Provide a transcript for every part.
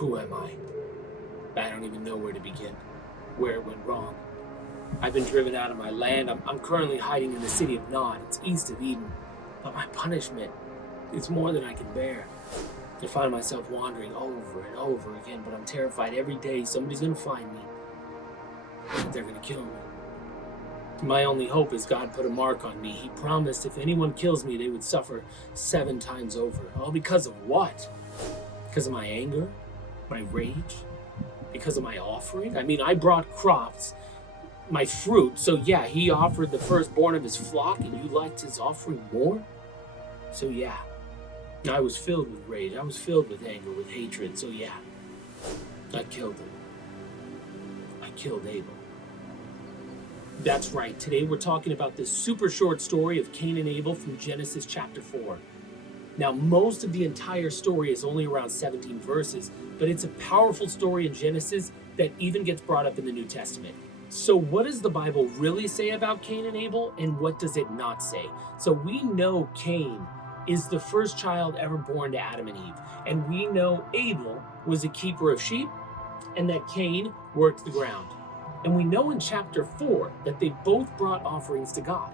Who am I? I don't even know where to begin, where it went wrong. I've been driven out of my land. I'm currently hiding in the city of Nod. It's east of Eden. But my punishment, it's more than I can bear. I find myself wandering over and over again, but I'm terrified every day somebody's going to find me. And they're going to kill me. My only hope is God put a mark on me. He promised if anyone kills me, they would suffer 7 times over. All because of what? Because of my anger? My rage? Because of my offering? I mean, I brought crops, my fruit. So yeah, he offered the firstborn of his flock, and you liked his offering more? So yeah, I was filled with rage. I was filled with anger, with hatred. So yeah, I killed him. I killed Abel. That's right. Today we're talking about this super short story of Cain and Abel from Genesis chapter 4. Now, most of the entire story is only around 17 verses, but it's a powerful story in Genesis that even gets brought up in the New Testament. So what does the Bible really say about Cain and Abel, and what does it not say? So we know Cain is the first child ever born to Adam and Eve, and we know Abel was a keeper of sheep, and that Cain worked the ground. And we know in chapter 4 that they both brought offerings to God.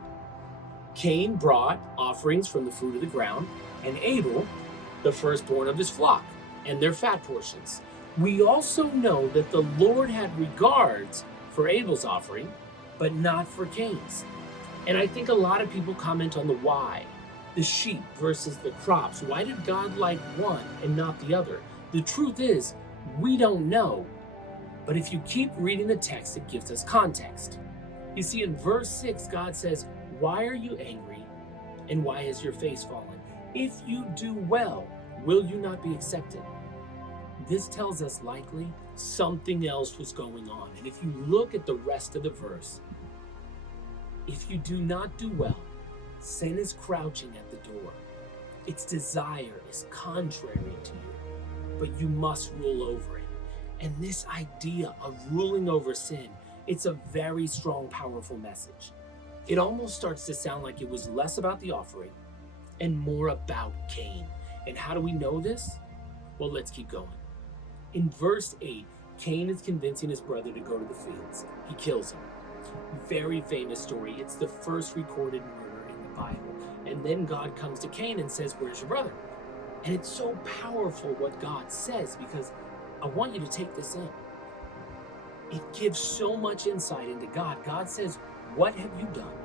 Cain brought offerings from the fruit of the ground, and Abel, the firstborn of his flock, and their fat portions. We also know that the Lord had regards for Abel's offering, but not for Cain's. And I think a lot of people comment on the why. The sheep versus the crops. Why did God like one and not the other? The truth is, we don't know. But if you keep reading the text, it gives us context. You see, in verse 6, God says, "Why are you angry, and why has your face fallen? If you do well, will you not be accepted?" This tells us likely something else was going on. And if you look at the rest of the verse, if you do not do well, sin is crouching at the door. Its desire is contrary to you, but you must rule over it. And this idea of ruling over sin, it's a very strong, powerful message. It almost starts to sound like it was less about the offering and more about Cain. And how do we know this? Well, let's keep going. In verse 8, Cain is convincing his brother to go to the fields. He kills him. Very famous story. It's the first recorded murder in the Bible. And then God comes to Cain and says, "Where's your brother?" And it's so powerful what God says, because I want you to take this in. It gives so much insight into God. God says, "What have you done?"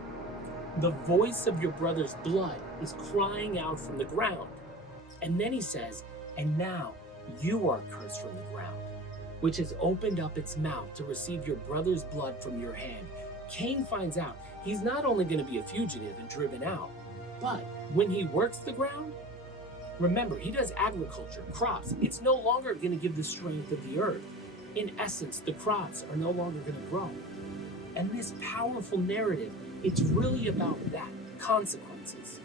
The voice of your brother's blood is crying out from the ground. And then he says, "And now you are cursed from the ground, which has opened up its mouth to receive your brother's blood from your hand." Cain finds out he's not only going to be a fugitive and driven out, but when he works the ground, remember, he does agriculture, crops. It's no longer going to give the strength of the earth. In essence, the crops are no longer going to grow. And this powerful narrative, it's really about that, consequences.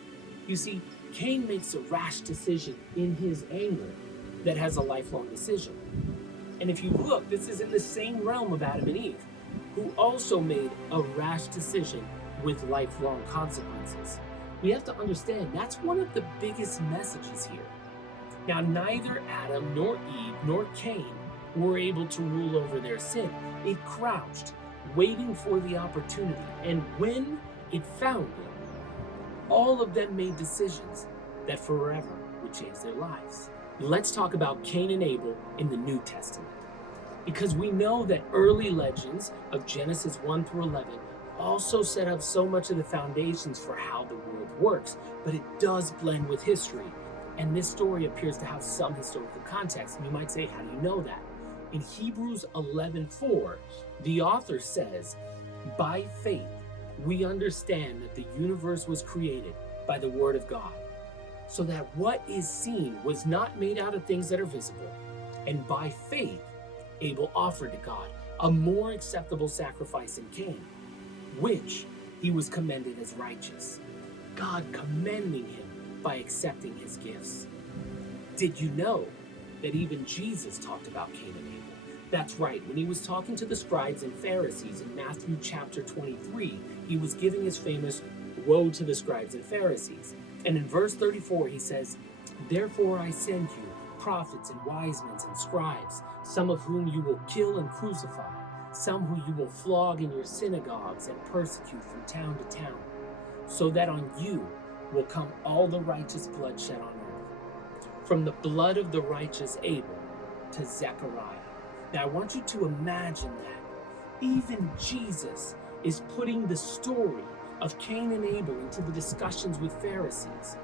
You see, Cain makes a rash decision in his anger that has a lifelong decision. And if you look, this is in the same realm of Adam and Eve, who also made a rash decision with lifelong consequences. We have to understand that's one of the biggest messages here. Now, neither Adam nor Eve nor Cain were able to rule over their sin. It crouched, waiting for the opportunity. And when it found it, all of them made decisions that forever would change their lives. Let's talk about Cain and Abel in the New Testament. Because we know that early legends of Genesis 1 through 11 also set up so much of the foundations for how the world works, but it does blend with history. And this story appears to have some historical context. And you might say, how do you know that? In Hebrews 11:4, the author says, "By faith, we understand that the universe was created by the word of God, so that what is seen was not made out of things that are visible. And by faith, Abel offered to God a more acceptable sacrifice than Cain, which he was commended as righteous, God commending him by accepting his gifts." Did you know that even Jesus talked about Cain and Abel? That's right, when he was talking to the scribes and Pharisees in Matthew chapter 23, he was giving his famous woe to the scribes and Pharisees. And in verse 34, he says, "Therefore I send you prophets and wise men and scribes, some of whom you will kill and crucify, some who you will flog in your synagogues and persecute from town to town, so that on you will come all the righteous blood shed on earth, from the blood of the righteous Abel to Zechariah. Now I want you to imagine that even Jesus is putting the story of Cain and Abel into the discussions with Pharisees.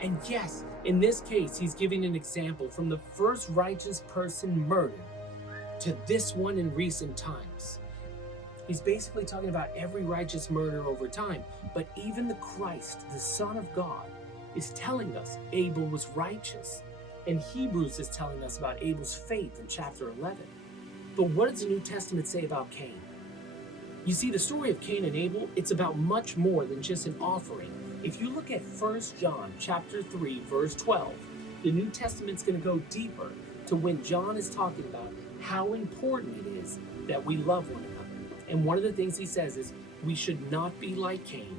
And yes, in this case, he's giving an example from the first righteous person murdered to this one in recent times. He's basically talking about every righteous murder over time, but even the Christ, the Son of God, is telling us Abel was righteous. And Hebrews is telling us about Abel's faith in chapter 11. But what does the New Testament say about Cain? You see, the story of Cain and Abel, it's about much more than just an offering. If you look at 1 John chapter 3, verse 12, the New Testament's going to go deeper to when John is talking about how important it is that we love one another. And one of the things he says is, we should not be like Cain,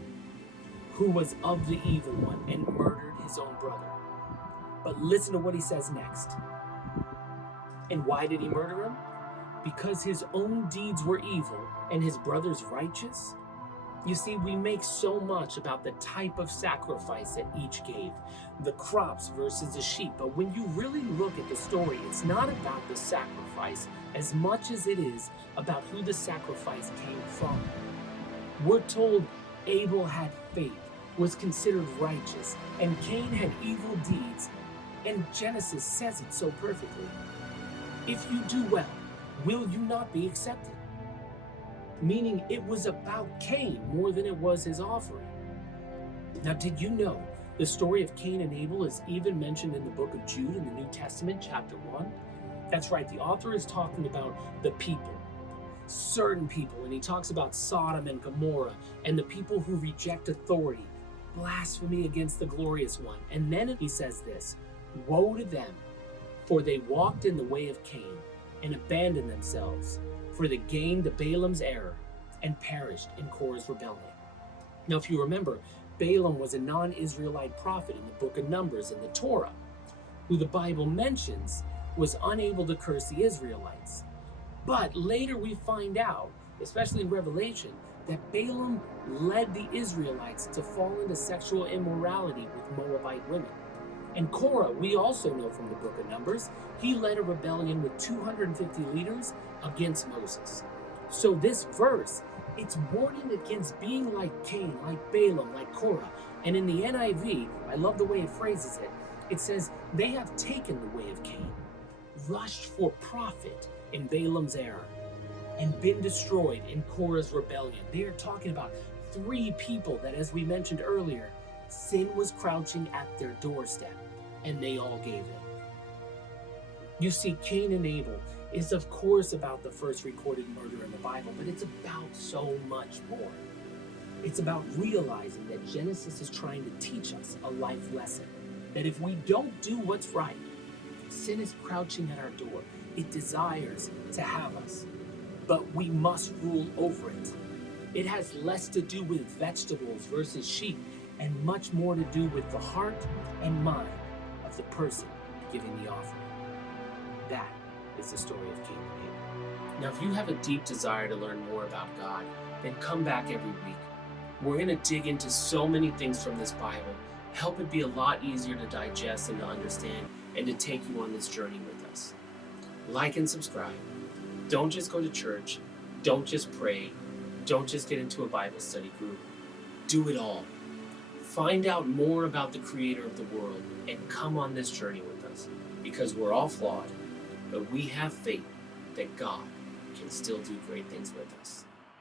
who was of the evil one and murdered his own brother. But listen to what he says next. And why did he murder him? Because his own deeds were evil and his brother's righteous? You see, we make so much about the type of sacrifice that each gave, the crops versus the sheep. But when you really look at the story, it's not about the sacrifice as much as it is about who the sacrifice came from. We're told Abel had faith, was considered righteous, and Cain had evil deeds. And Genesis says it so perfectly. If you do well, will you not be accepted? Meaning it was about Cain more than it was his offering. Now, did you know the story of Cain and Abel is even mentioned in the book of Jude in the New Testament, chapter 1? That's right, the author is talking about the people, certain people, and he talks about Sodom and Gomorrah and the people who reject authority, blasphemy against the glorious one. And then he says this, woe to them, for they walked in the way of Cain and abandoned themselves, for they gained the Balaam's error and perished in Korah's rebellion. Now, if you remember, Balaam was a non-Israelite prophet in the book of Numbers in the Torah, who the Bible mentions was unable to curse the Israelites. But later we find out, especially in Revelation, that Balaam led the Israelites to fall into sexual immorality with Moabite women. And Korah, we also know from the book of Numbers, he led a rebellion with 250 leaders against Moses. So this verse, it's warning against being like Cain, like Balaam, like Korah. And in the NIV, I love the way it phrases it. It says, they have taken the way of Cain, rushed for profit in Balaam's error, and been destroyed in Korah's rebellion. They are talking about three people that, as we mentioned earlier, sin was crouching at their doorstep, and they all gave in. You see, Cain and Abel is of course about the first recorded murder in the Bible, but it's about so much more. It's about realizing that Genesis is trying to teach us a life lesson, that if we don't do what's right, sin is crouching at our door. It desires to have us, but we must rule over it. It has less to do with vegetables versus sheep, and much more to do with the heart and mind of the person giving the offering. That is the story of Cain and Abel. Now, if you have a deep desire to learn more about God, then come back every week. We're going to dig into so many things from this Bible, help it be a lot easier to digest and to understand, and to take you on this journey with us. Like and subscribe. Don't just go to church. Don't just pray. Don't just get into a Bible study group. Do it all. Find out more about the Creator of the world and come on this journey with us, because we're all flawed, but we have faith that God can still do great things with us.